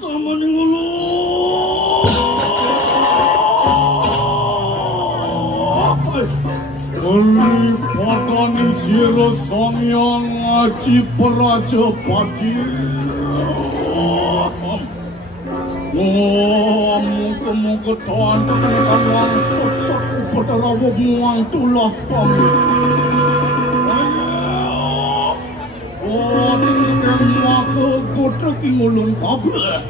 sama ning ulu. Oli patani sira samyang ngaji praja pati. Muka-muka tahan tekan wangsat upatara muang tulah pamit. Maka gotrek ingulun kabeh.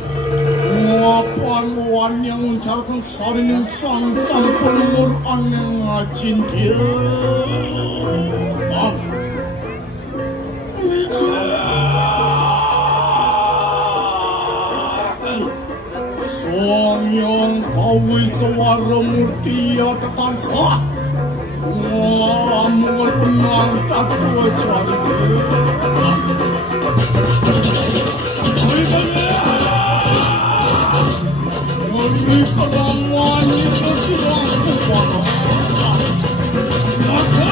Ngapan wan yang mencarkan sarining sang penguran yang ngajin dia. Samyang kawi sawara murtiya tekan sah. Ngamungan penang tatua cari Mari keramuan itu silang kupara. Maka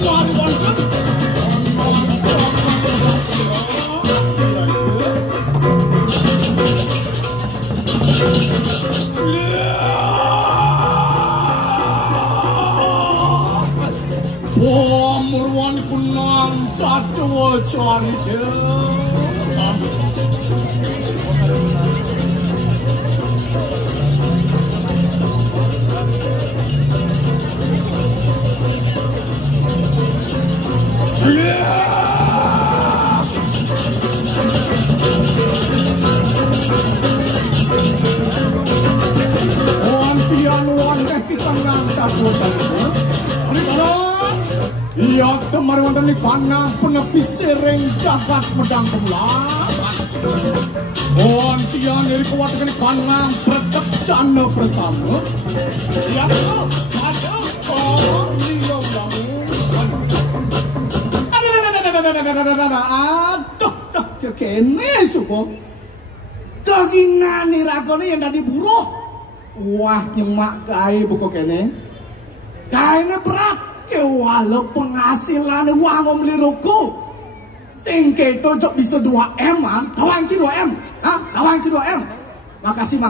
lari bangkan. Murwan kunang tatua cari iya, kemarin wonten ing panah penepi sering jagat medang kemlawan. Wontian dari kuwataken kanang predek jana bersama. Iya, aduh, kok liya bangun. Aduh, kene suko. Keginane ragone yang dadi buruh. Wah, nyemak gawe buku kene. Gaene berat. Walau penghasilan uang meliruku sing keto jok bisa 2M kan tawang ci 2M tawang ci 2M makasih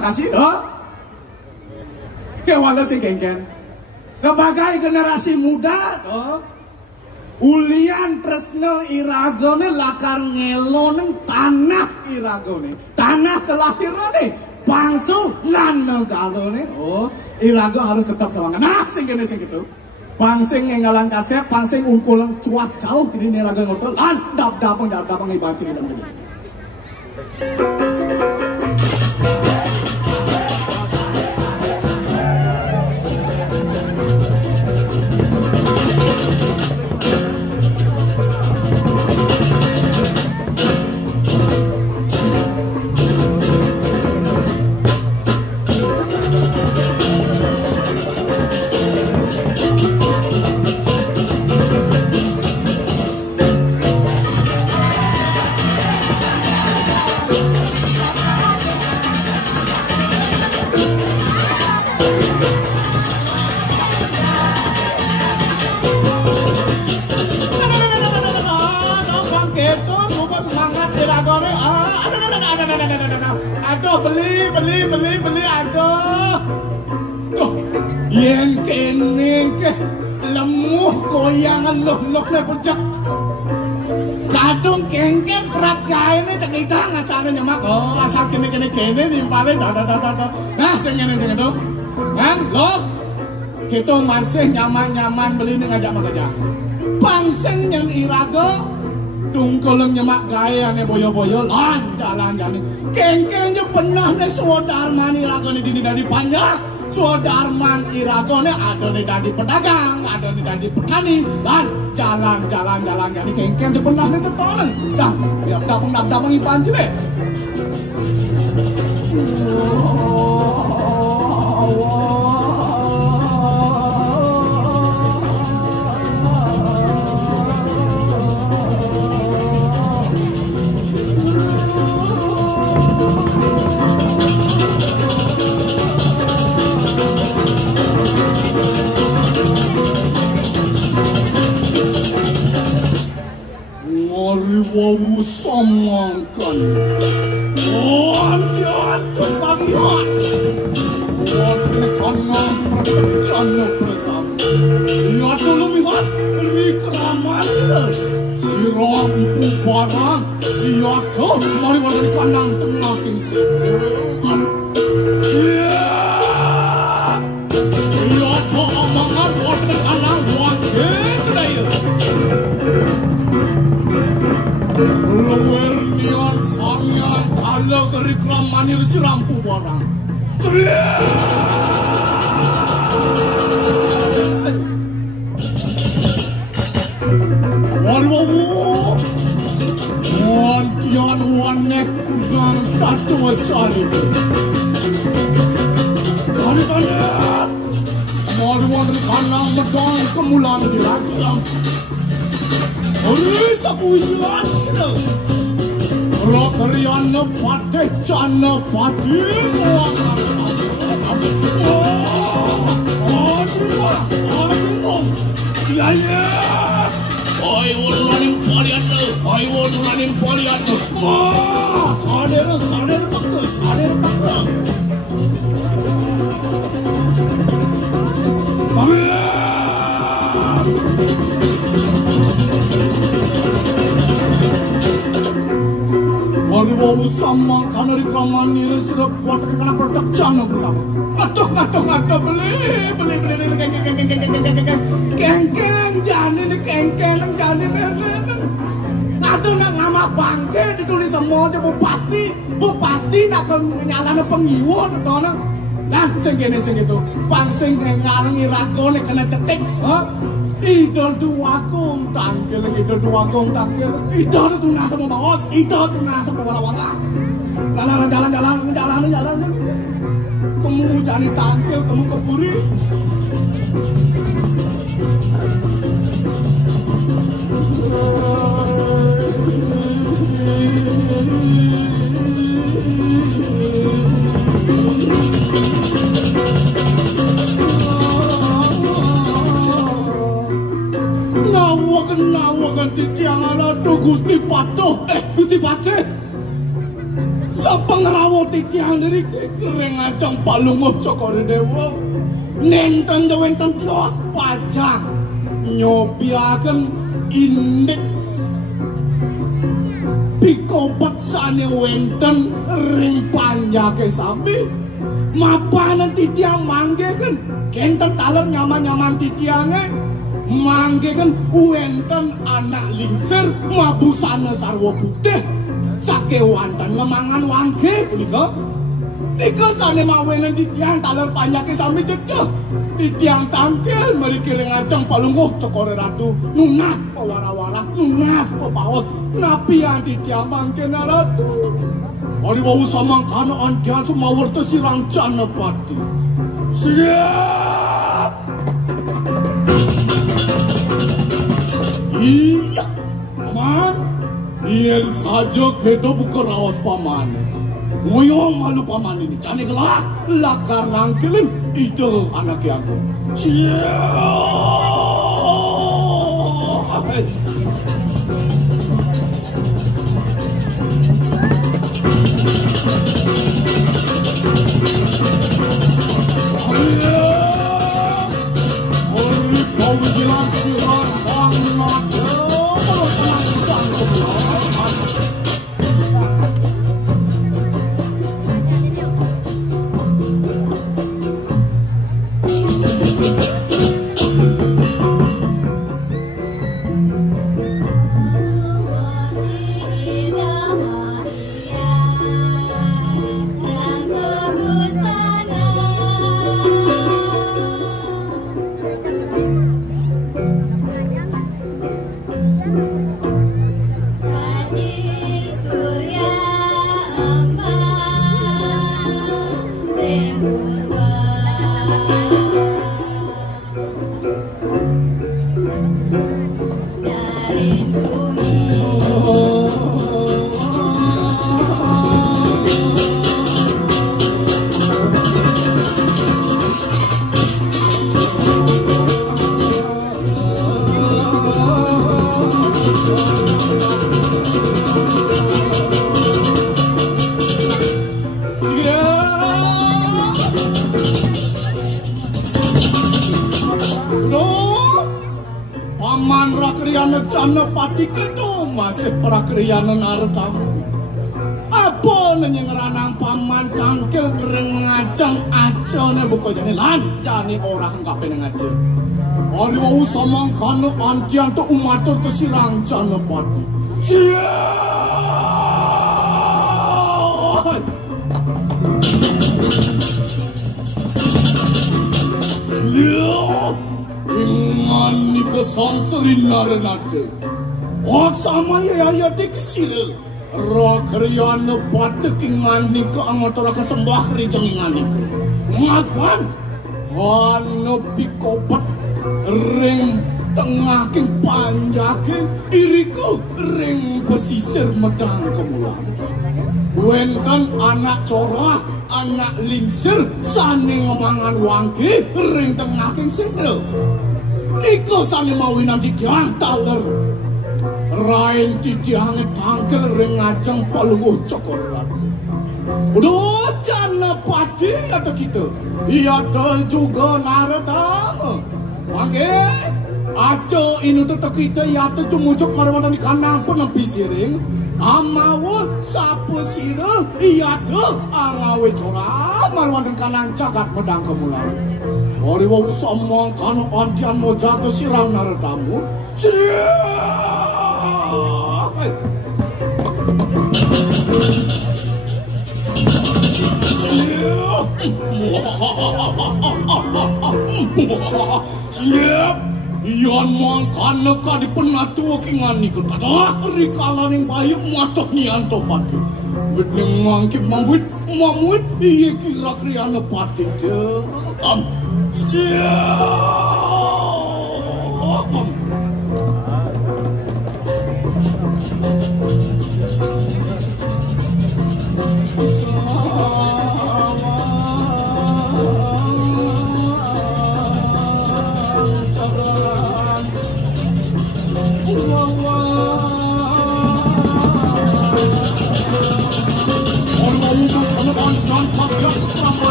walau sing kengken sebagai generasi muda ulian tresno iragone lakar ngelon tanah iragone tanah kelahirane bangsa lan negarane irago harus tetap semangat nah sing kene sing gitu pangsing nggalan kasep, pangsing ungkulan cuat jauh ini nelaga ngotot, lan dapang ibaci kita begini. Aduh, beli, aduh. Tuh, yang kene ke lemuh goyangan loh le pecak. Kadung kengket berat gawe ne tak kita ngasane nyemak. Asal kene nimpale dah. Nah, sing itu. Kan lo kita masih nyaman beli ning ngajak kerja. Pangseng yang irago tungkoleng nyemak gayane boyo-boyo lan jalan-jalan kengkengnya pernah ne Swadarman iragone dini dari panjang Swadarman iragone ada ne dari pedagang ada ne dari petani lan jalan jadi kengkengnya pernah ne tetonen dah biar dapang ipan jene wawu samangkan. Oh, karena perpecahan bersama. Ya tulumihan rikraman sirah empu barang. Ya tuh mari warga di kandang tengah kisi. Ya tuh omongan warga di kandang wakil sedaya. Luar niat samyang kalau kerikraman ini sirampu barang. Wariwawu wantian wanek kudang satu cari kali-kali wariwawu kanang medang kemulan dirakiam ini sapu hilang sila Rokerian nepate cana pati muangan aduh iya I will running Poliato. Sadar kakak. Wariwawu sama karena rekaman ini sudah buat kena pertaksaan bersama. Ngatok beli kengkeng janin janin ngatur nak ngamak bangke ditulis semua aja bu pasti nak nyalana pengiwon atau nak nah sing itu pansing ngarang irakon kena cetek idol duakung tangkil idol idol itu nasa mau baos idol itu nasa mau wara-wara jalan kamu jadi tangkil kamu kepuri nawakan titiang ada tuh Gusti Pate sapangerawo titiang dari kering acang palunguh cokori dewa nenten jawenten tios pajang nyobiakan indek pikobat sane wenten ring panjake sambi mapanan titiang mangge kan kenten taler nyaman titiangnya mangge kan wenten anak lingser mabusana sarwa putih sake wantan ngemangan wangge punika nika sane mawenen titiang taler panjake sami cecah titiang tangkil mriki ngacang palungguh cokore ratu nunas pewara-wara nunas pepaos napian titiang mangke ratu wariwawu samangkana andian sumawerta sirang Janepati siap iya paman iya saja kita buka rawas paman ngoyong malu paman ini jani gelak lakar nangkilin itu anak aku siap jana pati kedo masih prakriyana naretamu. Apa nanya ngeranang paman kangkil ring ngajang acane buka jane lancane orang kape ngajeng. Ari wau samang kano antian to umatur kesirang jana pati. Ingan ni kesamserin narenate. Oh sama ya dikisir. Rakriyan patek ingan ni ke angotora kesembah rijeng ingan ni. Ngapan? Hano pikopat ring tengah king panjake iriku ring pesisir medang kemulan. Wenten anak corah, anak lingsir, sani ngomangan wangki, ring tengah king sidel. Niko sani mawinan tidiang taler. Rain tidiang tangkel ring ngajeng palunguh cokolat. Udah jana padi atau gitu. Iya juga naretama. Oke. Aco ini tuh kita ya tuh cumucuk marwadan di kanang pun nempi siring. Amawa sapu sireng iya tuh angawe cora marwadan kanang cagat medang kemulan. Ori wau somong kanu antian mau jatuh sirang naretamu. Siap. Iyan mangkan ka di penatu kingan niku tadah rikalan yang bayu matok nian to pati. Wit ning mangkip mamwit iya kira kriana pati je.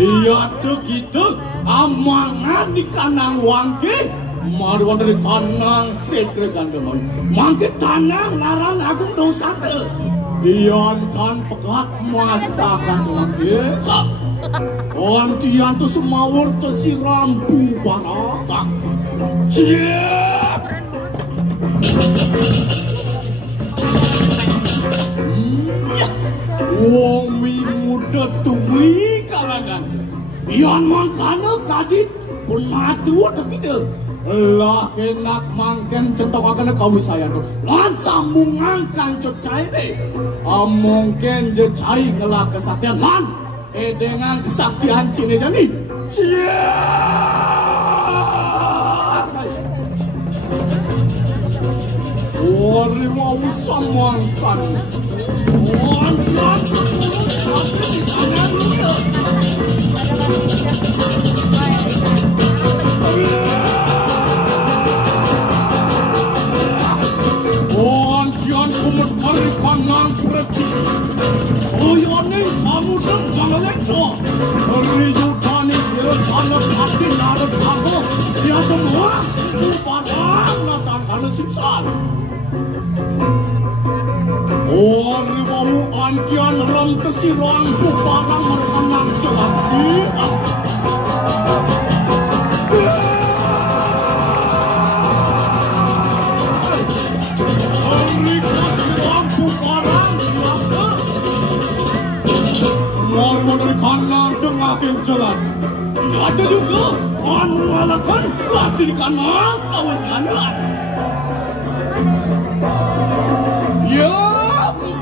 Iya tuh gitu amangan di kanang wangke marwan dari kanang sekre gandemai mangke tanang larang agung dosa te iyan kan pekat mas takkan wangke antian tuh semawur tuh si rambu barang siap wong wi muda tuwi kalangan iyan mangkana kadit pun matu tak gitu lah kenak mangken centok akan kau saya tuh lan sambung ngangkan cocai deh mungkin je cai ngelak kesaktian lan dengan kesaktian cini jadi Wari mau samangkan Wantrat sampai di tangan lu ya Wantian kumut hari kanang pergi Oyone samudra mangalenco Rijutani sirat anak hati narat aku Dia semua Upadang natan kana siksan Ori mau antian ram kesirang Upadang merkanang celati Dari kanan tengah jalan ada juga mengalahkan latih di kanan kawan-kawan ya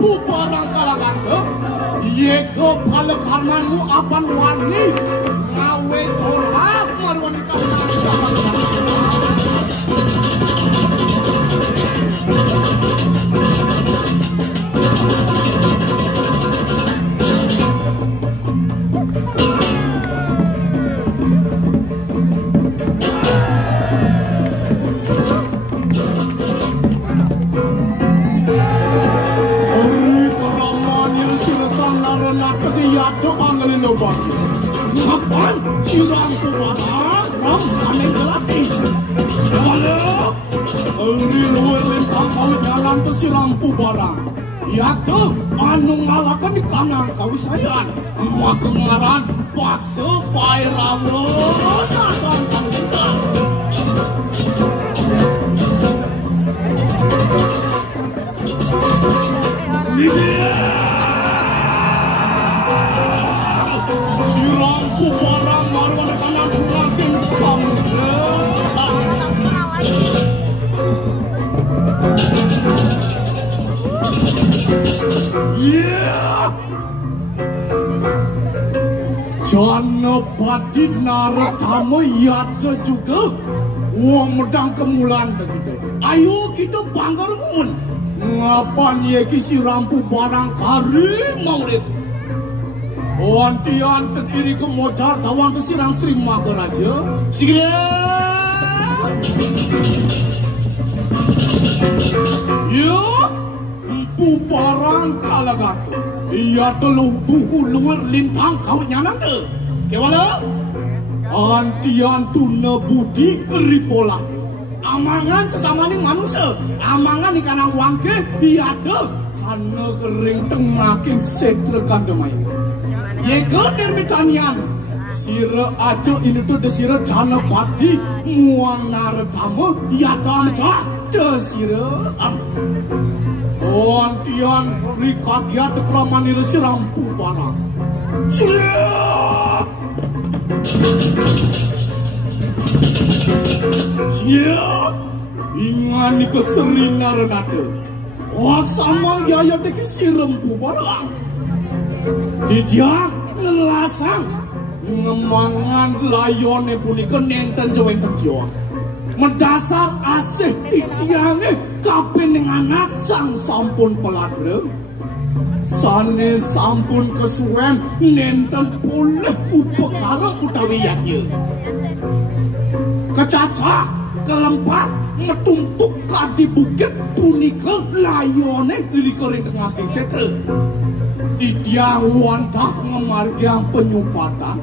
bu barang kalangan ke ye ke pala karmanmu apan wani ngawe corak marwani kanan sirang kubarang ram saneng gelati. Balik, ini luar lintang kau jalan ke sirang kubarang. Ya tuh, anu ngalakan di kanan kawisayan. Maka ngaran paksa Pairawan akan kawisa. Sirang kubarang marwan kanan makin samudra. Yeah. Jana pati naratama yatra juga. Wong medang kemulan begitu. Ayo kita banggar mun. Ngapan ye kisi rampu barang kari maulid. Wantian terdiri ke mojar tawang ke sirang sering maka raja. Sigre. Yo. Empu barang kalagatu. Ia teluh buhu luar lintang kau nyanan de. Kewala? Antian tuna budi ripola. Amangan sesama ni manusia. Amangan ni kanang wangke. Ia de. Hana kering temakin setrekan demai. Ye kedir mitanian. Sira aja ini tu de sira jana pati. Muang naratama. Ia kamca de sira. Antian rikakiat keraman ini sirampu barang. Siap. Ingat ni keseringan renate. Wah sama gaya deki sirampu barang. Jijang ngelasang. Ngemangan layone punika nenten jaweng terjiwas. Mendasar asih titiange kapen dengan anak sang sampun peladreng. Sane sampun kesuwen nenten boleh ku perkara utawi yakye. Kecaca kelempas metumpuk di bukit punika layone diri tengah setre. Titiang wantah ngemargiang penyumpatan.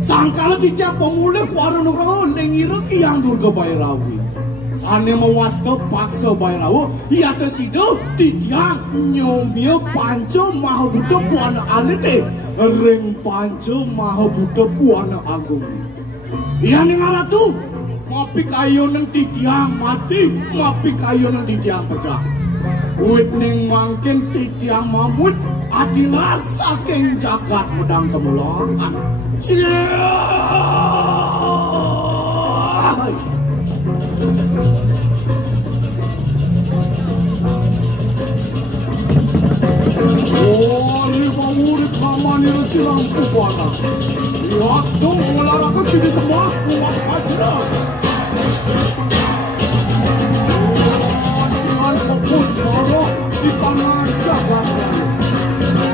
Sangkala titiang pemulih warung-warung nengira yang Durga Bairawi. Sane mewasta paksa Bairawi, ia tersido titiang nyomia panca maha buddha buana alete, ring panca maha buddha buana agung. Ia ningala tu, mapi kayo ng titiang mati, mapi kayo ng titiang pecah. Uit ning mangkin titiang mamut, adilan saking jagat medang kemulangan. Oh, ini bawuri kaman ini silang kubana. Lihat dong, olahraga sini semua kuat aja. Dengan fokus baru di tangan jagat.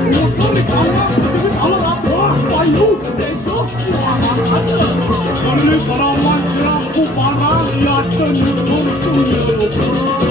Motor di tangan, ini kalau apa? Payu, itu kuat aja. Ini keraman silang kubana, lihat ternyata sulit.